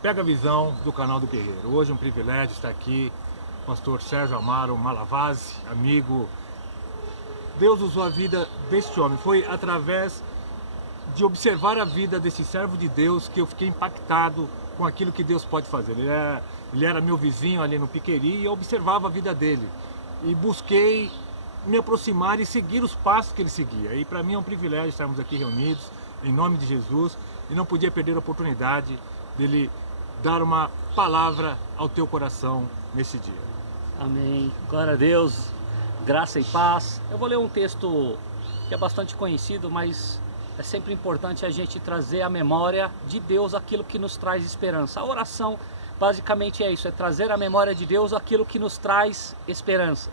Pega a visão do canal do Guerreiro. Hoje é um privilégio estar aqui, pastor Sérgio Amaro Malavasi, amigo. Deus usou a vida deste homem. Foi através de observar a vida desse servo de Deus que eu fiquei impactado com aquilo que Deus pode fazer. Ele era meu vizinho ali no Piqueri e eu observava a vida dele. E busquei me aproximar e seguir os passos que ele seguia. E para mim é um privilégio estarmos aqui reunidos, em nome de Jesus, e não podia perder a oportunidade dele dar uma palavra ao teu coração nesse dia. Amém. Glória a Deus, graça e paz. Eu vou ler um texto que é bastante conhecido, mas é sempre importante a gente trazer à memória de Deus aquilo que nos traz esperança. A oração basicamente é isso, é trazer à memória de Deus aquilo que nos traz esperança.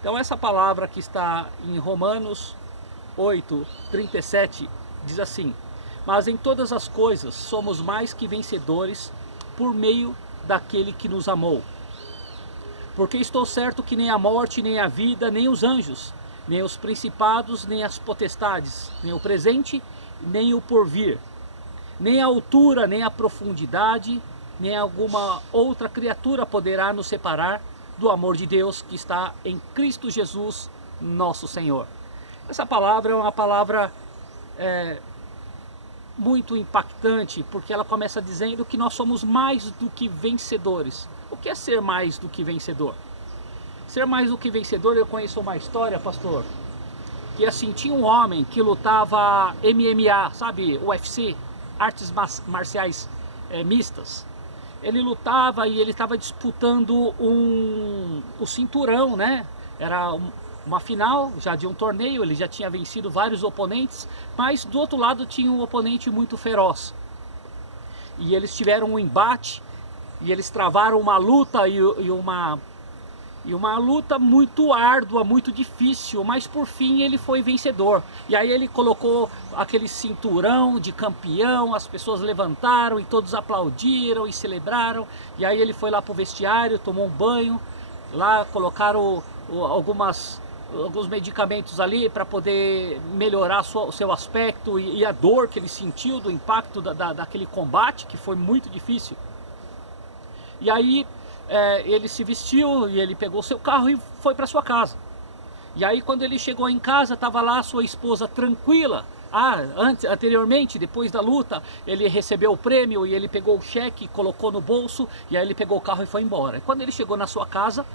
Então essa palavra que está em Romanos 8:37 diz assim: mas em todas as coisas somos mais que vencedores por meio daquele que nos amou. Porque estou certo que nem a morte, nem a vida, nem os anjos, nem os principados, nem as potestades, nem o presente, nem o porvir, nem a altura, nem a profundidade, nem alguma outra criatura poderá nos separar do amor de Deus que está em Cristo Jesus, nosso Senhor. Essa palavra é uma palavra muito impactante, porque ela começa dizendo que nós somos mais do que vencedores. O que é ser mais do que vencedor? Ser mais do que vencedor, eu conheço uma história, pastor, que assim, tinha um homem que lutava MMA, sabe, UFC, artes marciais mistas. Ele lutava e ele estava disputando o cinturão, né? Era uma final já de um torneio, ele já tinha vencido vários oponentes, mas do outro lado tinha um oponente muito feroz. E eles tiveram um embate, e eles travaram uma luta e uma luta muito árdua, muito difícil, mas por fim ele foi vencedor. E aí ele colocou aquele cinturão de campeão, as pessoas levantaram e todos aplaudiram e celebraram. E aí ele foi lá para o vestiário, tomou um banho, lá colocaram alguns medicamentos ali para poder melhorar o seu aspecto e a dor que ele sentiu do impacto daquele combate, que foi muito difícil. E aí ele se vestiu e ele pegou seu carro e foi para sua casa. E aí quando ele chegou em casa, estava lá sua esposa tranquila. Anteriormente, depois da luta, ele recebeu o prêmio e ele pegou o cheque, colocou no bolso, e aí ele pegou o carro e foi embora. E quando ele chegou na sua casa,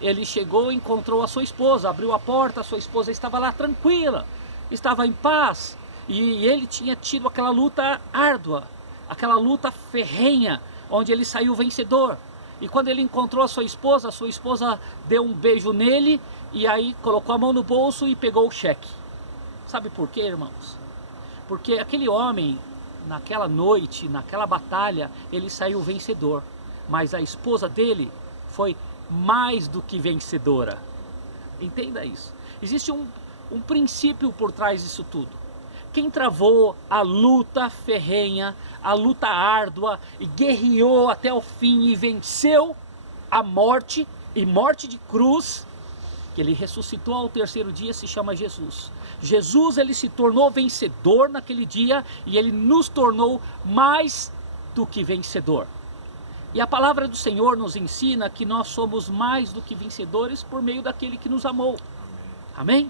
ele chegou e encontrou a sua esposa, abriu a porta, a sua esposa estava lá tranquila, estava em paz, e ele tinha tido aquela luta árdua, aquela luta ferrenha, onde ele saiu vencedor. E quando ele encontrou a sua esposa deu um beijo nele, e aí colocou a mão no bolso e pegou o cheque. Sabe por quê, irmãos? Porque aquele homem, naquela noite, naquela batalha, ele saiu vencedor, mas a esposa dele foi mais do que vencedora. Entenda isso. Existe um princípio por trás disso tudo. Quem travou a luta ferrenha, a luta árdua, e guerreou até o fim e venceu a morte, e morte de cruz, que ele ressuscitou ao terceiro dia, se chama Jesus. Jesus, ele se tornou vencedor naquele dia, e ele nos tornou mais do que vencedor. E a palavra do Senhor nos ensina que nós somos mais do que vencedores por meio daquele que nos amou. Amém?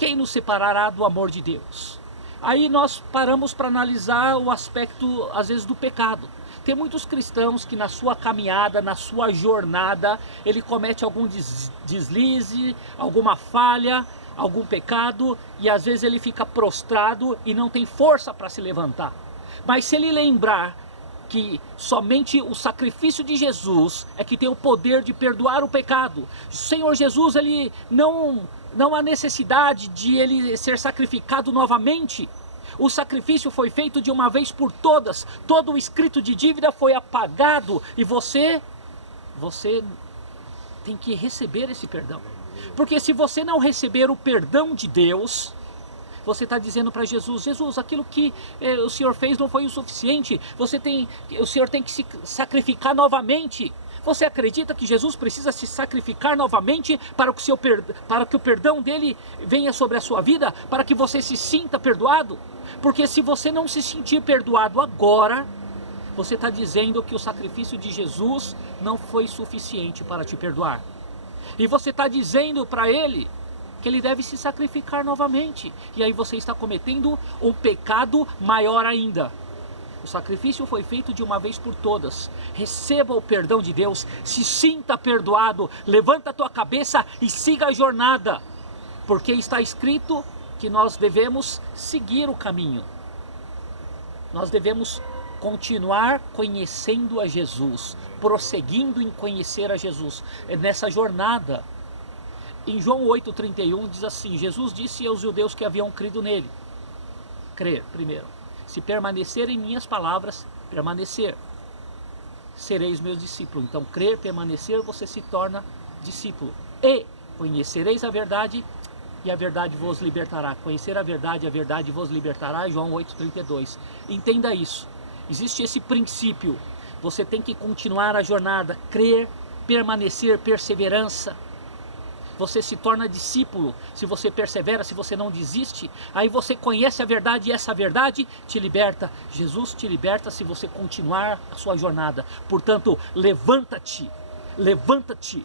Quem nos separará do amor de Deus? Aí nós paramos para analisar o aspecto, às vezes, do pecado. Tem muitos cristãos que na sua caminhada, na sua jornada, ele comete algum deslize, alguma falha, algum pecado, e às vezes ele fica prostrado e não tem força para se levantar. Mas se ele lembrar que somente o sacrifício de Jesus é que tem o poder de perdoar o pecado. O Senhor Jesus, ele não há necessidade de ele ser sacrificado novamente. O sacrifício foi feito de uma vez por todas. Todo o escrito de dívida foi apagado. E você tem que receber esse perdão. Porque se você não receber o perdão de Deus, você está dizendo para Jesus: Jesus, aquilo que o Senhor fez não foi o suficiente, o Senhor tem que se sacrificar novamente. Você acredita que Jesus precisa se sacrificar novamente para que o perdão dele venha sobre a sua vida, para que você se sinta perdoado? Porque se você não se sentir perdoado agora, Você está dizendo que o sacrifício de Jesus não foi suficiente para te perdoar. E você está dizendo para ele que ele deve se sacrificar novamente. E aí você está cometendo um pecado maior ainda. O sacrifício foi feito de uma vez por todas. Receba o perdão de Deus, se sinta perdoado, levanta a tua cabeça e siga a jornada. Porque está escrito que nós devemos seguir o caminho. Nós devemos continuar conhecendo a Jesus, prosseguindo em conhecer a Jesus, nessa jornada. Em João 8,31 diz assim, Jesus disse aos judeus que haviam crido nele, crer primeiro, se permanecer em minhas palavras, permanecer, sereis meus discípulos. Então crer, permanecer, você se torna discípulo. E conhecereis a verdade e a verdade vos libertará. Conhecer a verdade vos libertará, João 8,32. Entenda isso. Existe esse princípio, você tem que continuar a jornada, crer, permanecer, perseverança. Você se torna discípulo, se você persevera, se você não desiste, aí você conhece a verdade e essa verdade te liberta. Jesus te liberta se você continuar a sua jornada. Portanto, levanta-te, levanta-te,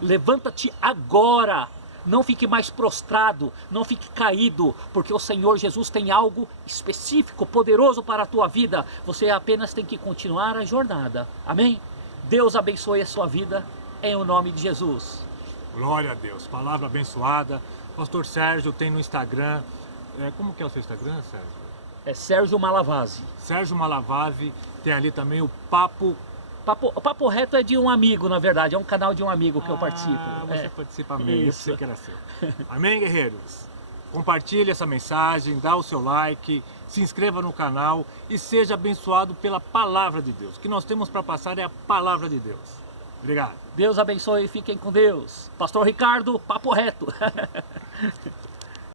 levanta-te agora. Não fique mais prostrado, não fique caído, porque o Senhor Jesus tem algo específico, poderoso para a tua vida. Você apenas tem que continuar a jornada. Amém? Deus abençoe a sua vida, em o nome de Jesus. Glória a Deus, palavra abençoada. Pastor Sérgio tem no Instagram, como que é o seu Instagram, Sérgio? É Sérgio Malavasi. Sérgio Malavasi, tem ali também o Papo... O Papo Reto é de um amigo, na verdade, é um canal de um amigo que eu participo. Você participa mesmo, eu pensei que era seu. Amém, guerreiros? Compartilhe essa mensagem, dá o seu like, se inscreva no canal e seja abençoado pela palavra de Deus. O que nós temos para passar é a palavra de Deus. Obrigado. Deus abençoe e fiquem com Deus. Pastor Ricardo, Papo Reto.